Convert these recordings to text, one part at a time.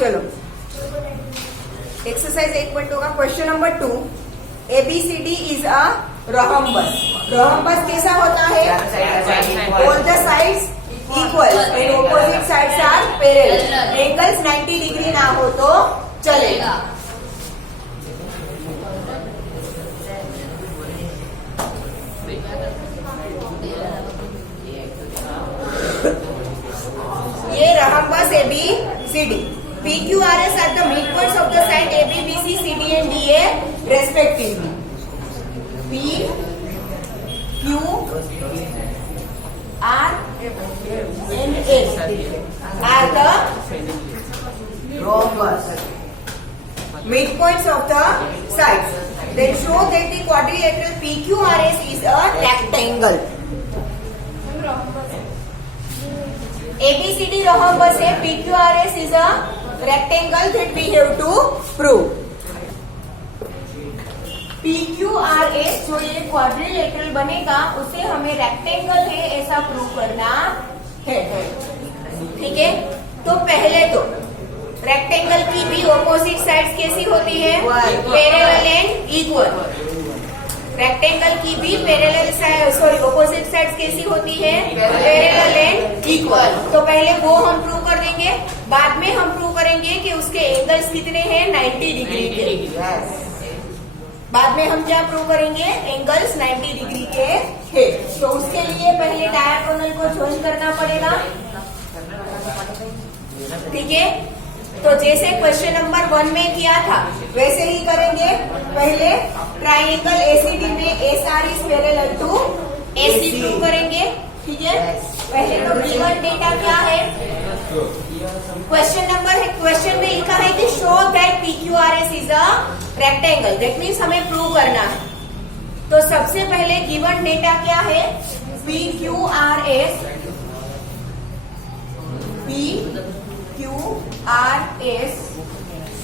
चलो एक्सरसाइज 1.2 का question number 2, ABCD is a rhombus. Rhombus कैसा होता है? All the sides equal and opposite sides are parallel, angles 90 degree ना हो तो चलेगा। ये rhombus ABCD, PQRS are the midpoints of the side AB, BC, CD and DA respectively. P, Q, R and S are the rhombus, midpoints of the sides. Then show that the quadrilateral PQRS is a rectangle. ABCD rhombus है, PQRS is a rectangle that we have to prove. PQRS जो ये क्वाड्रिलेटरल बनेगा उसे हमें रेक्टेंगल है ऐसा प्रूव करना है। ठीक है, तो पहले तो रेक्टेंगल की भी ऑपोजिट साइड्स कैसी होती है? Parallel and equal. रेक्टेंगल की भी ऑपोजिट साइड्स कैसी होती है? Parallel and equal. तो पहले वो हम प्रूव कर देंगे, बाद में हम प्रूव करेंगे कि उसके एंगल्स कितने हैं? 90 डिग्री के। बाद में हम क्या प्रूव करेंगे? एंगल्स 90 डिग्री के है। तो उसके लिए पहले डायगोनल को ज्वाइन करना पड़ेगा। ठीक है, तो जैसे क्वेश्चन नंबर 1 में किया था वैसे ही करेंगे। पहले ट्राइंगल ACD में SR is parallel to AC prove करेंगे। ठीक है, पहले तो गिवन डेटा क्या है? क्वेश्चन नंबर है, क्वेश्चन में लिखा है कि show that PQRS is a rectangle, that means हमें प्रूव करना है। तो सबसे पहले गिवन डेटा क्या है? PQRS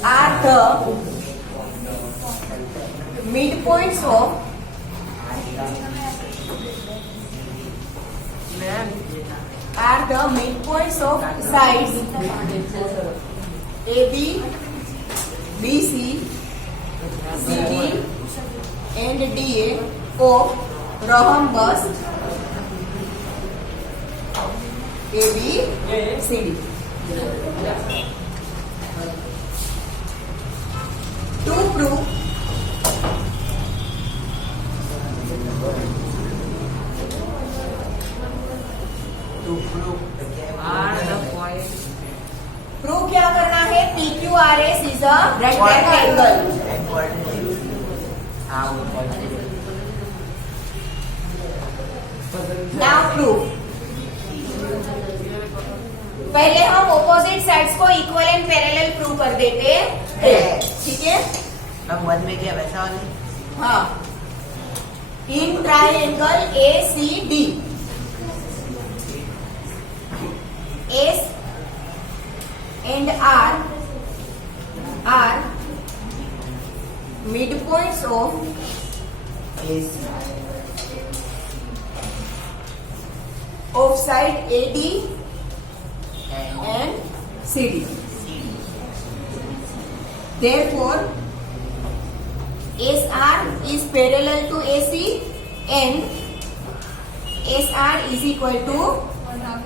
are the midpoints of sides AB, BC, CD and DA of rhombus ABCD. To prove prove क्या करना है? PQRS is a rectangle. Now prove. पहले हम ऑपोजिट साइड्स को इक्वल एंड पैरेलल प्रूव कर देते हैं। ठीक है, अब 1 में क्या वैसा वाला? हाँ, in triangle ACD S and R are midpoints of side AD and CD. Therefore, SR is parallel to AC and SR is equal to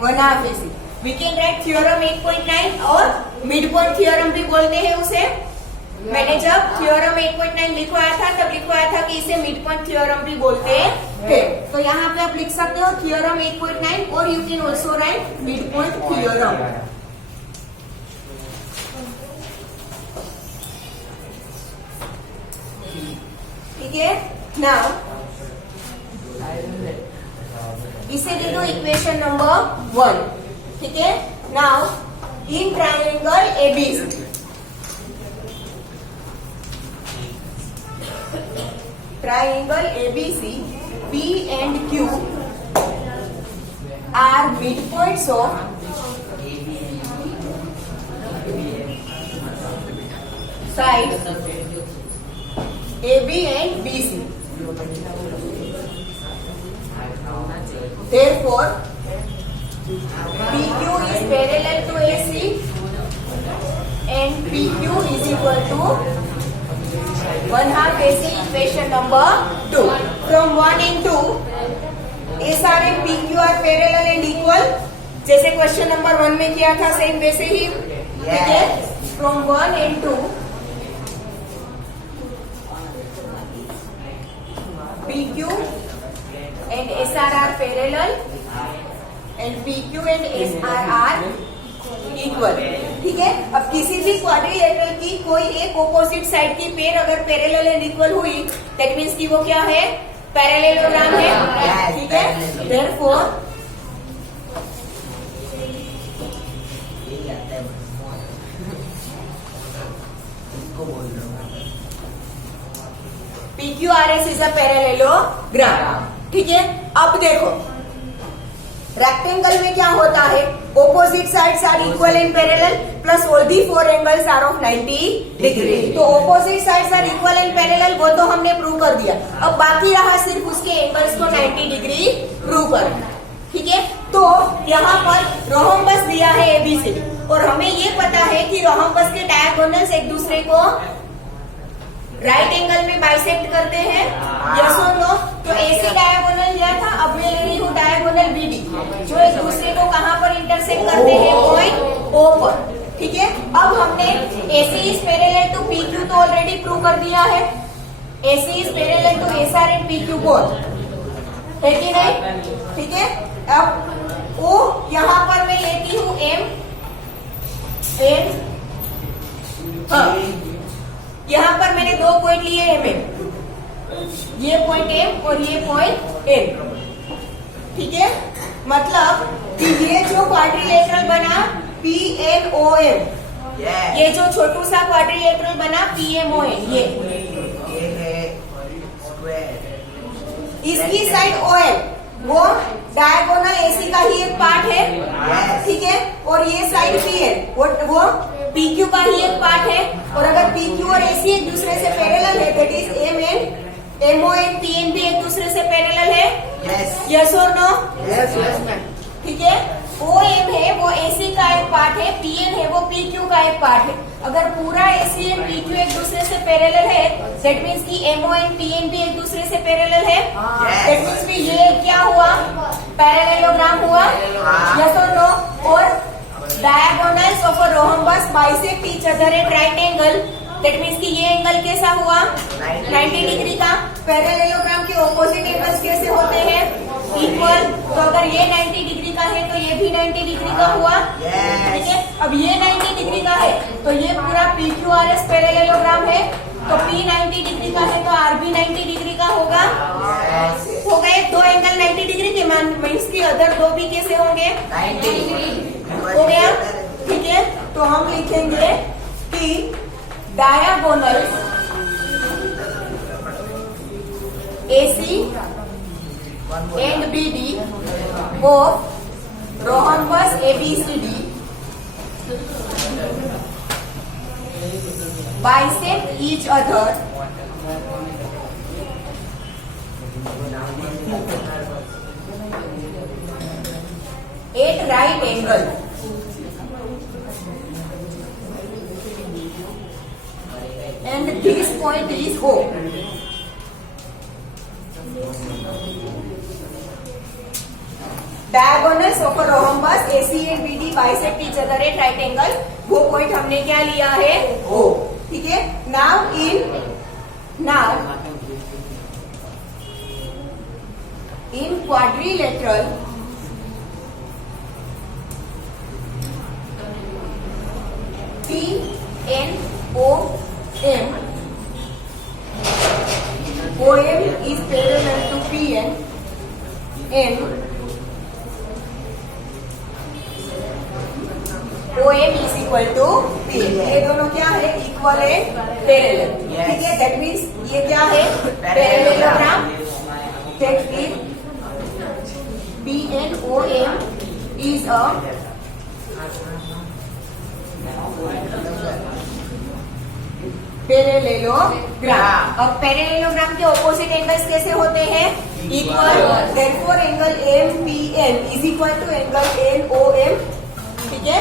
1/2 AC. We can write theorem 8.9 और midpoint theorem भी बोलते हैं उसे। मैंने जब theorem 8.9 लिखवाया था तब लिखवाया था कि इसे midpoint theorem भी बोलते हैं। तो यहाँ पे आप लिख सकते हो theorem 8.9 और you can also write midpoint theorem। ठीक है, नाउ इसे दे दो इक्वेशन नंबर 1। ठीक है, now in triangle ABC P and Q are midpoints of sides AB and BC. Therefore, PQ is parallel to AC and PQ is equal to 1/2 AC equation number 2. From 1 and 2, SR and PQ are parallel and equal. जैसे question number 1 में किया था सेम वैसे ही, ठीक है. From 1 and 2, PQ and SR are parallel and PQ and SR are equal. ठीक है. अब किसी भी क्वाड्रिलेटरल की कोई एक ऑपोजिट साइड की पेयर अगर पैरेलल एंड इक्वल हुई, दैट मीन्स कि वो क्या है, पैरेललोग्राम है. ठीक है. Therefore PQRS is a parallelogram. ठीक है. अब देखो रेक्टेंगल में क्या होता है, opposite sides are equal and parallel plus all the 4 angles are of 90 degree. तो opposite sides are equal and parallel, वो तो हमने प्रूव कर दिया. अब बाकी रहा सिर्फ उसके एंगल्स को 90 डिग्री प्रूव करना. ठीक है. तो यहाँ पर रोहम्बस दिया है एबीसीडी और हमें ये पता है कि रोहम्बस के डायगोनल्स एक दूसरे को राइट एंगल में बाइसेक्ट करते हैं. यस और नो. तो एसी डायगोनल लिया था, अब मैं ले रही हूँ डायगोनल बीडी, जो एक दूसरे को कहाँ पर इंटरसेक्ट करते हैं, पॉइंट ओ पर. ठीक है. अब हमने AC is parallel to PQ तो ऑलरेडी प्रूव कर दिया है. AC is parallel to SR and PQ both, है कि नहीं. ठीक है. अब ओ यहाँ पर मैं लेती हूँ एम एन. हाँ, यहाँ पर मैंने 2 पॉइंट लिए एम एम, ये पॉइंट एम और ये पॉइंट एन. ठीक है. मतलब कि ये जो क्वाड्रिलेटरल बना PNOM, ये जो छोटू सा क्वाड्रिलेटरल बना PMON, ये इसकी साइड OM, वो डायगोनल AC का ही एक पार्ट है. ठीक है. और ये साइड PN, वो PQ का ही एक पार्ट है. और अगर PQ और AC एक दूसरे से पैरेलल है, that is MN MON PN भी एक दूसरे से पैरेलल है. यस और नो. ठीक है. OM है वो AC का एक पार्ट है, PN है वो PQ का एक पार्ट है. अगर पूरा AC एंड PQ एक दूसरे से पैरेलल है, दैट मीन्स कि MON PN भी एक दूसरे से पैरेलल है. दैट मीन्स कि ये क्या हुआ, पैरेललोग्राम हुआ. यस और नो. और diagonals of a rhombus bisect each other at right angle, that means कि ये एंगल कैसा हुआ, 90 डिग्री का. पैरेललोग्राम के ऑपोजिट एंगल्स कैसे होते हैं, इक्वल. तो अगर ये 90 डिग्री का है तो ये भी 90 डिग्री का हुआ. ठीक है. अब ये 90 डिग्री का है तो ये पूरा PQRS पैरेललोग्राम है. तो P 90 डिग्री का है तो RB 90 डिग्री का होगा. हो गए 2 एंगल 90 डिग्री के. मीन्स की अदर 2 भी कैसे होंगे, 90 डिग्री. हो गया. ठीक है. तो हम लिखेंगे कि diagonal AC and BD of rhombus ABCD bisect each other at right angle. And this point is O. Diagonals of a rhombus AC and BD bisect each other at right angle. वो पॉइंट हमने क्या लिया है, O. ठीक है. Now in quadrilateral PNOM, OM is parallel to PN and OM is equal to PN. ये दोनों क्या है, इक्वल है, पैरेलल. ठीक है. दैट मीन्स ये क्या है, parallelogram. That is PNOM is a parallelogram. अब पैरेललोग्राम के ऑपोजिट एंगल्स कैसे होते हैं, equal. Therefore angle MPN is equal to angle NOM. ठीक है.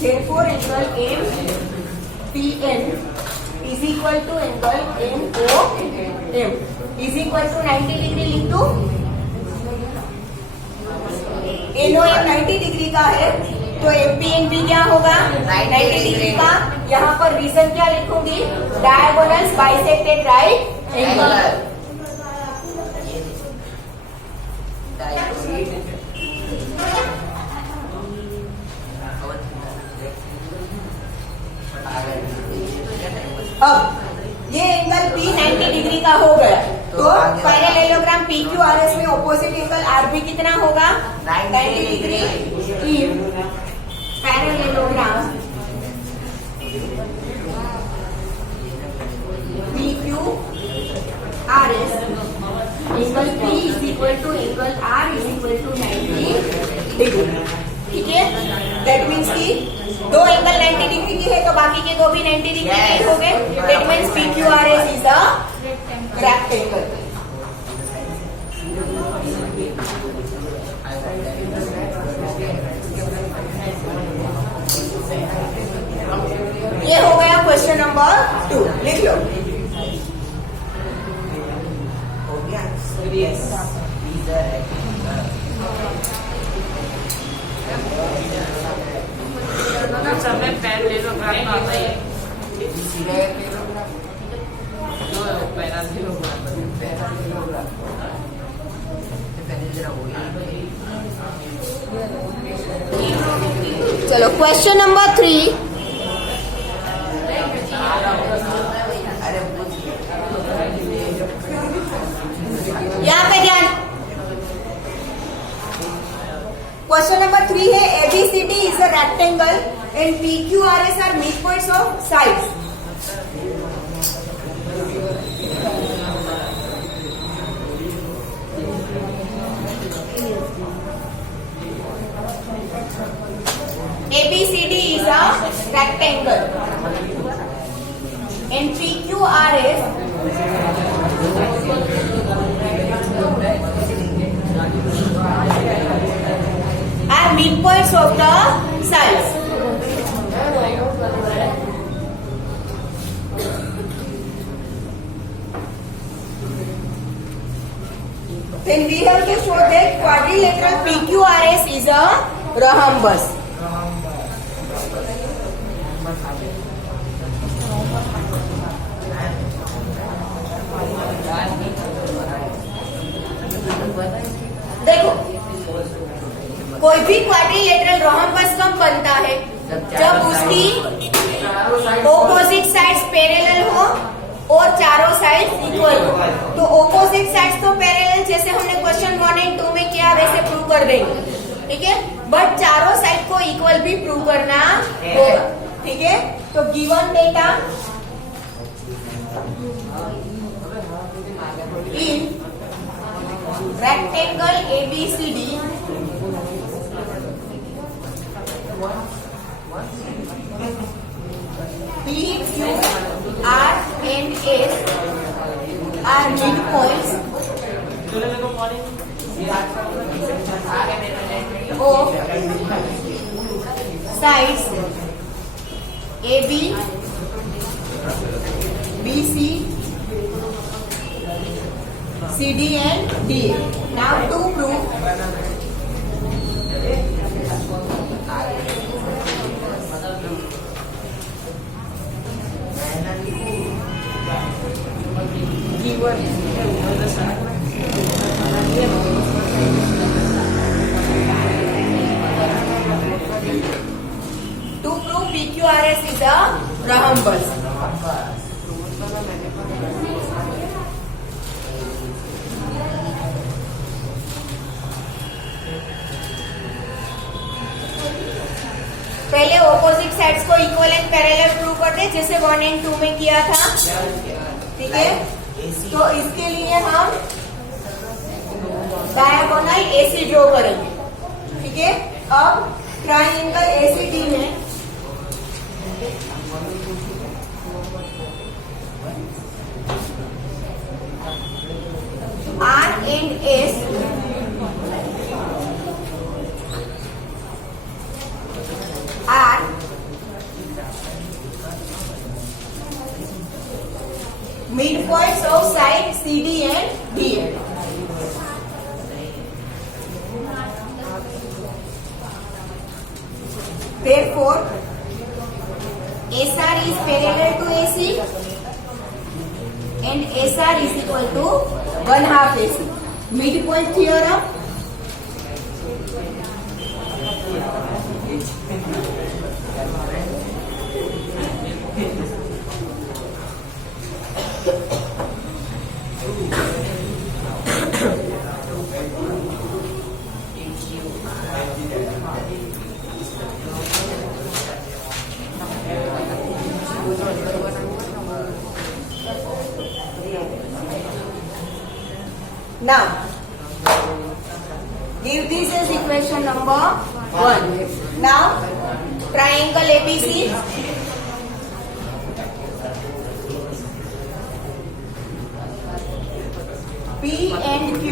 Therefore angle PN is equal to angle NOM is equal to 90 डिग्री लिख दो। NOM 90 डिग्री का है तो MPN भी क्या होगा 90 डिग्री का। यहाँ पर रीजन क्या लिखूंगी, डायगोनल्स बाइसेक्टेड राइट एंगल। अब ये एंगल P 90 डिग्री का हो गया तो पैरेललोग्राम PQRS में ऑपोजिट एंगल RB कितना होगा 90 degree. Parallelogram PQRS angle P is equal to angle R is equal to 90 degree. ठीक है, दैट मीन्स की दो एंगल 90 डिग्री की है तो बाकी के दो भी 90 डिग्री के हो गए। That means PQRS is a rectangle. ये हो गया क्वेश्चन नंबर 2, लिख लो। हो गया यस समय पैर ले लो ग्राफ में आता है जो पैरा से लो चलो क्वेश्चन नंबर 3। अरे यहाँ पे ध्यान। क्वेश्चन नंबर 3 है ABCD is a rectangle and PQRS are mid points of sides. ABCD is a rectangle and PQRS are midpoints of the sides. Then we have to show that quadrilateral PQRS is a rhombus. देखो कोई भी quadrilateral rhombus कब बनता है जब उसकी opposite sides parallel हो और चारों साइड्स इक्वल हो। तो ऑपोजिट साइड्स तो पैरेलल जैसे हमने क्वेश्चन 1 और 2 में किया वैसे प्रूव कर देंगे, ठीक है, बट चारों साइड को इक्वल भी प्रूव करना होगा। ठीक है, तो given data in rectangle ABCD PQR and S are midpoints of sides AB, BC, CD and DA. Now to prove PQRS is a rhombus. पहले ऑपोजिट साइड्स को इक्वल एंड पैरेलल प्रूव करते जैसे 1 और 2 में किया था। ठीक है, तो इसके लिए हम डायगोनल AC ड्रॉ करेंगे। ठीक है, अब ट्राइंगल ACD में R and S are midpoints of side CD and DL. Therefore, SR is parallel to AC and SR is equal to 1/2 AC. Midpoint theorem. Now, give this as equation number 1. Now, triangle ABC. P and Q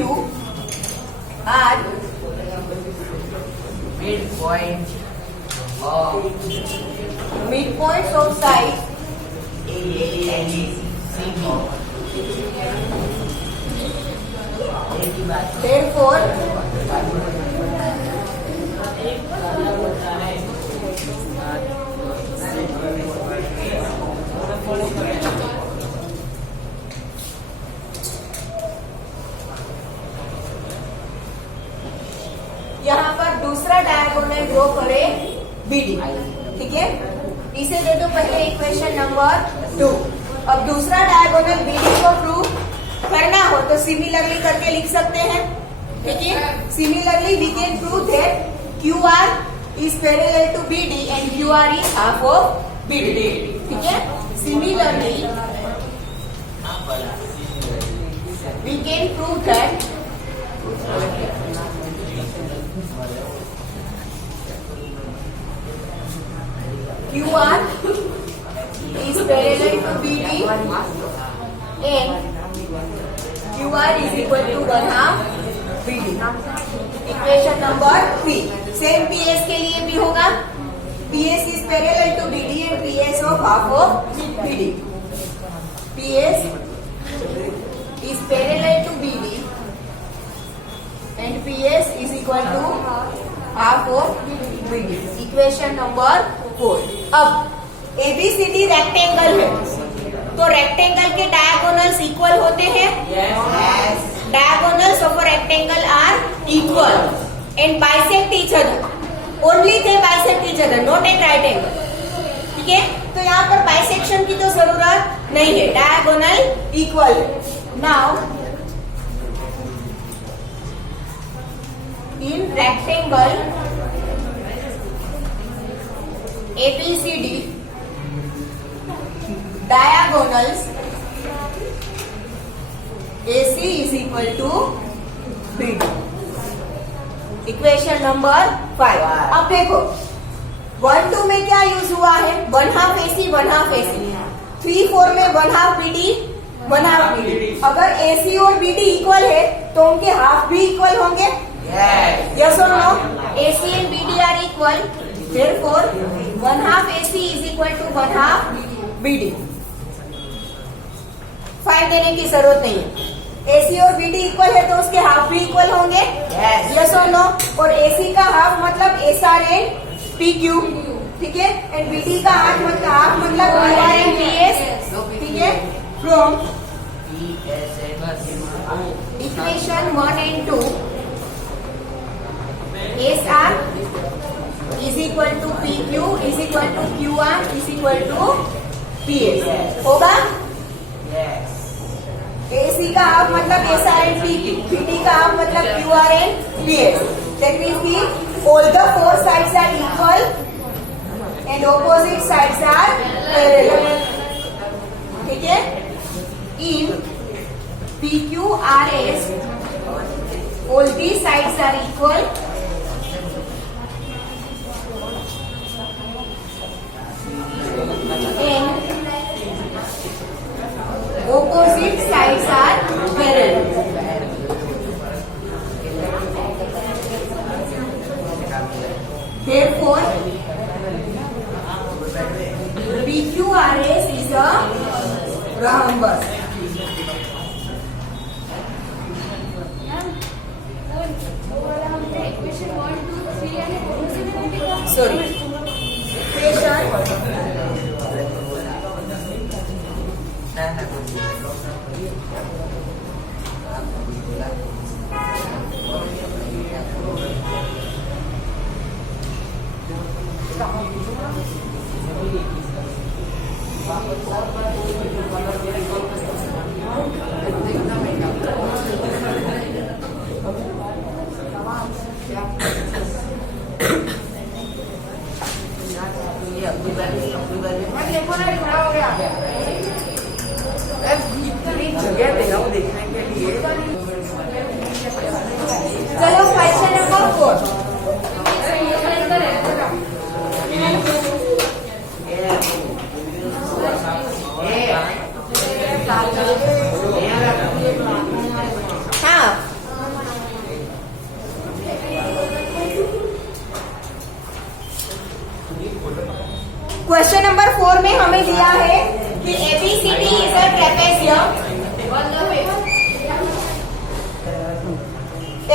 are midpoint of midpoints of side A and C. therefore यहाँ पर दूसरा diagonal draw करे BD, ठीक है। इसे दे दो पहले equation number 2। अब दूसरा डायगोनल BD को प्रूव करना हो तो सिमिलरली करके लिख सकते हैं, ठीक है। Similarly we can prove that QR is parallel to BD and QR is half of BD, ठीक है। Similarly we can prove that QR is parallel to BD and QR is equal to 1/2 BD. Equation number 3 same PS के लिए भी होगा। PS is parallel to BD and PS of half of BD. PS is parallel to BD and PS is equal to half of BD. Equation number 4। अब ABCD rectangle है तो रेक्टेंगल के diagonals equal होते हैं। Yes. Diagonals of a rectangle are equal and bisect each other. Only they bisect each other, not at right angle. ठीक है, तो यहाँ पर बाइसेक्शन की तो जरूरत नहीं है, डायगोनल इक्वल है। Now in rectangle ABCD diagonals AC is equal to BD. Equation number 5। अब देखो 1-2 में क्या यूज हुआ है, 1/2 AC 1/2 AC। 3-4 में 1/2 BD 1/2 BD। अगर AC और BD इक्वल है तो उनके हाफ भी इक्वल होंगे। यस और no? AC and BD are equal, therefore 1/2 AC is equal to 1/2 BD। 5 देने की जरूरत नहीं है। AC और BD इक्वल है तो उसके हाफ भी इक्वल होंगे। यस और नो? और AC का हाफ मतलब SR एंड PQ, ठीक है। एंड BD का हाफ मतलब PR एंड PS, ठीक है। फ्रॉम इक्वेशन 1 and 2 SR is equal to PQ is equal to QR is equal to PS होगा। AC का हाफ मतलब SR एंड PQ, BD का हाफ मतलब QR and PS। That means कि all the 4 sides are equal and opposite sides are parallel, ठीक है। In PQRS all these sides are equal and opposite sides are parallel. Therefore, PQRS is a rhombus. Sorry equation जगह दे रहा हूँ देखने के लिए। चलो क्वेश्चन नंबर 4 हाँ क्वेश्चन नंबर 4 में हमें दिया है कि ABCD is a trapezium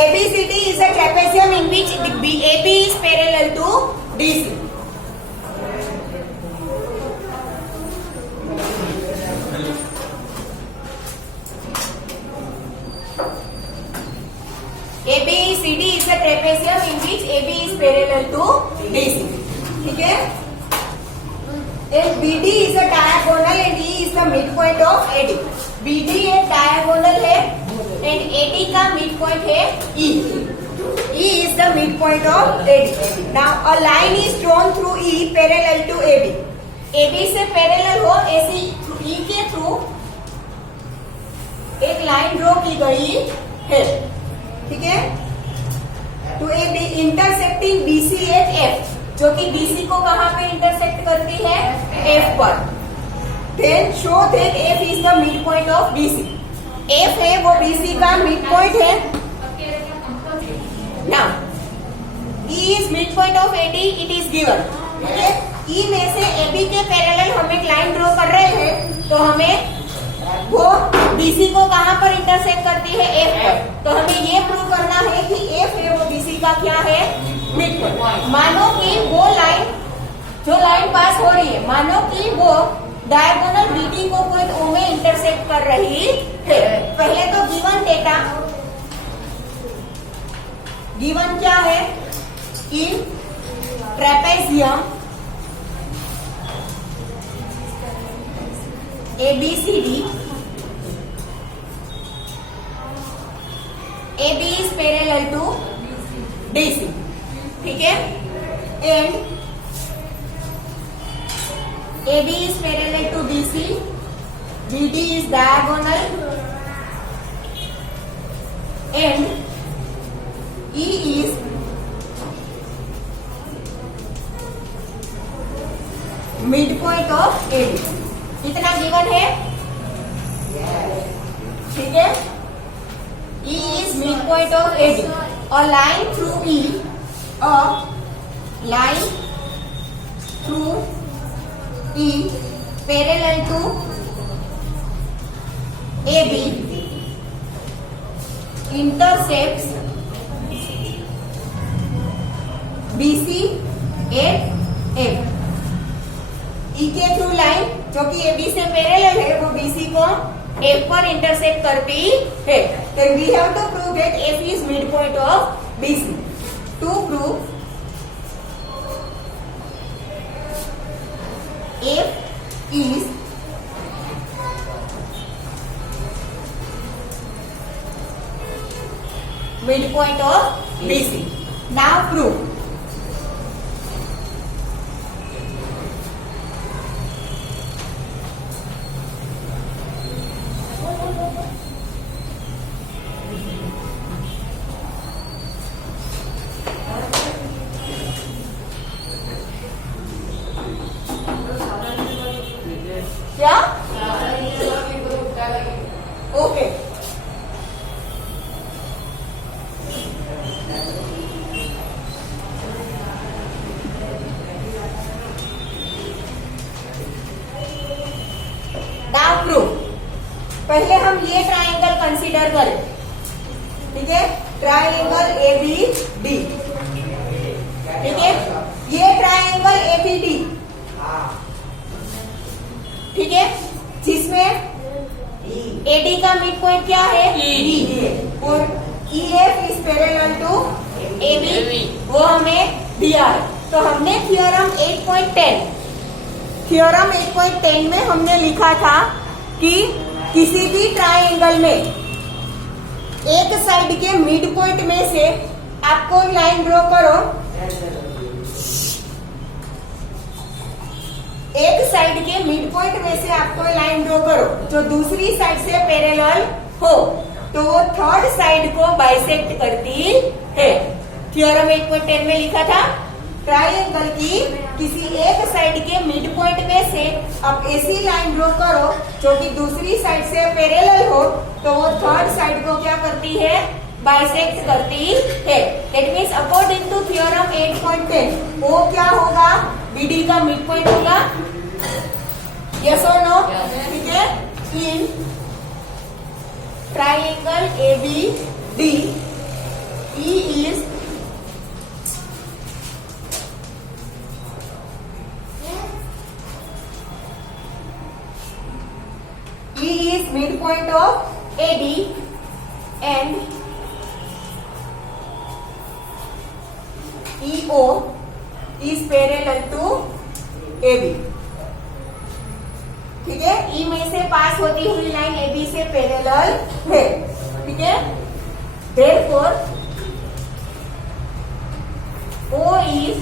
ABCD is a trapezium in which AB is parallel to DC. ABCD is a trapezium in which AB is parallel to DC. ठीक है? And BD is a diagonal and E is the midpoint of AD. BD एक diagonal है and AD का midpoint है E. E is the midpoint of AD. Now a line is drawn through E parallel to AB. AB से parallel हो ऐसी E के थ्रू एक line draw की गई है, ठीक है? तो AB intersecting BC at F, जो कि BC को कहाँ पे इंटरसेक्ट करती है? F पर. Then show that F is the midpoint of BC. F है वो BC का मिड पॉइंट है. Now E is midpoint of AD, it is given. okay? E में से AB के पैरेलल हम एक लाइन ड्रॉ कर रहे हैं, तो हमें वो BC को कहाँ पर इंटरसेक्ट करती है? F पर. तो हमें ये प्रूव करना है कि F है वो BC का क्या है? Mid point. मानो कि वो लाइन जो लाइन पास हो रही है, मानो कि वो डायगोनल BD को पॉइंट O में इंटरसेक्ट कर रही है. पहले तो गिवन डेटा, गिवन क्या है? In trapezium ABCD, AB is parallel to DC, ठीक है? And AB is parallel to BC, BD is diagonal and E is midpoint of AB. कितना गिवन है? ठीक है? E is midpoint of AD. A line through E, a line through E parallel to AB intercepts BC at F. E के through line जो कि AB से पैरेलल है वो BC को F पर इंटरसेक्ट करती है. Then we have to prove that F is midpoint of BC. To prove F is midpoint of BC. Now prove. क्या? ओके. Now prove. पहले हम ये ट्राइंगल कंसीडर करें, ठीक है? ट्राइंगल ABD, ठीक है? ये ट्राइंगल एबीडी, ठीक है, जिसमें एडी का मिड पॉइंट क्या है? ई, और EF is parallel to AB, वो हमें दिया है। तो हमने थ्योरम 8.10 में हमने लिखा था कि किसी भी ट्राइंगल में एक साइड के मिड पॉइंट में से आपको लाइन ड्रॉ करो, एक साइड के मिड पॉइंट में से आपको लाइन ड्रॉ करो जो दूसरी साइड से पैरेलल हो, तो वो थर्ड साइड को बाइसेक्ट करती है। थ्योरम 8.10 में लिखा था ट्राइंगल की किसी एक साइड के मिड पॉइंट में से आप ऐसी लाइन ड्रॉ करो जो कि दूसरी साइड से पैरेलल हो, तो वो थर्ड साइड को क्या करती है? बाइसेक्ट करती है। That means according to theorem 8.10 वो क्या होगा? BD का मिड पॉइंट होगा। यस और नो? ठीक है। In triangle ABD E is midpoint of AD and EO is parallel to AB, ठीक है। E में से पास होती हुई लाइन AB से पैरेलल है, ठीक है। Therefore O is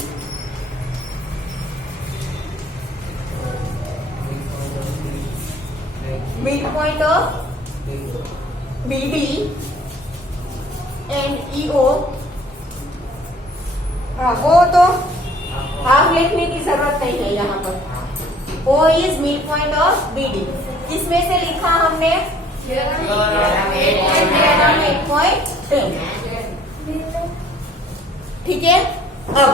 midpoint of BD and EO, वो तो आप लिखने की जरूरत नहीं है यहाँ पर। O is midpoint of BD, किसमें से लिखा हमने? थ्योरम 8.10, ठीक है। अब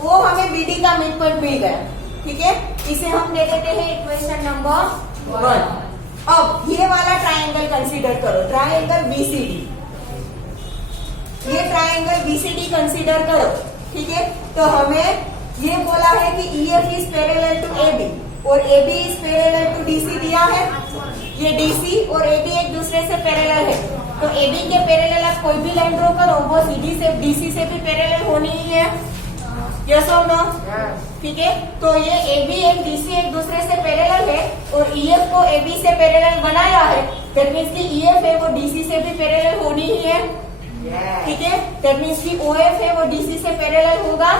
वो हमें BD का मिड पॉइंट मिल गया, ठीक है। इसे हम दे देते हैं इक्वेशन नंबर 1। अब ये वाला ट्राइंगल कंसीडर करो, ट्राइंगल BCD। ये ट्राइंगल BCD कंसीडर करो, ठीक है। तो हमें ये बोला है कि EF is parallel to AB और AB is parallel to DC दिया है। ये DC और AB एक दूसरे से पैरेलल है, तो AB के पैरेलल आप कोई भी लाइन ड्रॉ करो वो CD से DC से भी पैरेलल होनी ही है। यस और नो? ठीक है। तो ये AB एक DC एक दूसरे से पैरेलल है और EF को AB से पैरेलल बनाया है, दैट मीन्स कि EF है वो DC से भी पैरेलल होनी ही है, ठीक है। दैट मीन्स कि OF है वो DC से पैरेलल होगा।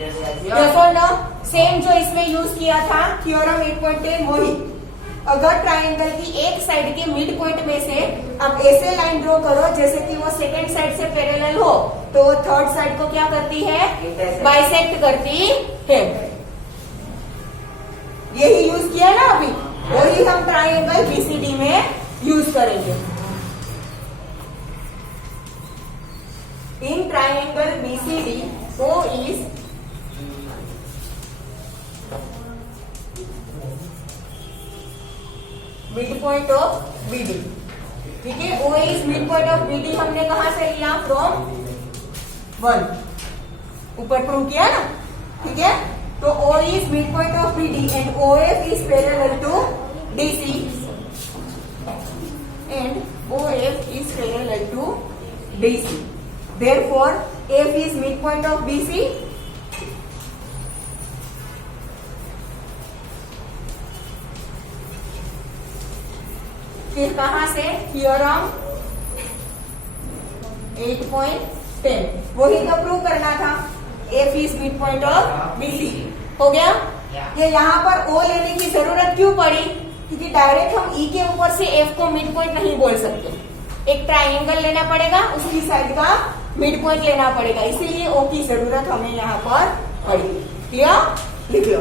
यस और नो? सेम जो इसमें यूज किया था थ्योरम 8.10 वही। अगर ट्राइंगल की एक साइड के मिड पॉइंट में से आप ऐसे लाइन ड्रॉ करो जैसे कि वो सेकंड साइड से पैरेलल हो, तो वो थर्ड साइड को क्या करती है? बाइसेक्ट करती है। यही यूज किया ना अभी, वही हम ट्राइंगल BCD में यूज करेंगे। In triangle BCD O is mid point of BD, ठीक है। O is mid point of BD हमने कहा से लिया? फ्रॉम 1, ऊपर प्रूव किया ना, ठीक है। तो O is mid point of BD and OF is parallel to DC and OF is parallel to DC. Therefore F is midpoint of BC फिर कहां से? थ्योरम 8.10, वही तो प्रूव करना था। F is midpoint of BC हो गया। ये यहाँ पर O लेने की जरूरत क्यों पड़ी? क्योंकि डायरेक्ट हम E के ऊपर से F को मिड पॉइंट नहीं बोल सकते, एक ट्राइंगल लेना पड़ेगा, उसकी साइड का मिड पॉइंट लेना पड़ेगा, इसीलिए O की जरूरत हमें यहाँ पर पड़ी। क्लियर? लिख लो।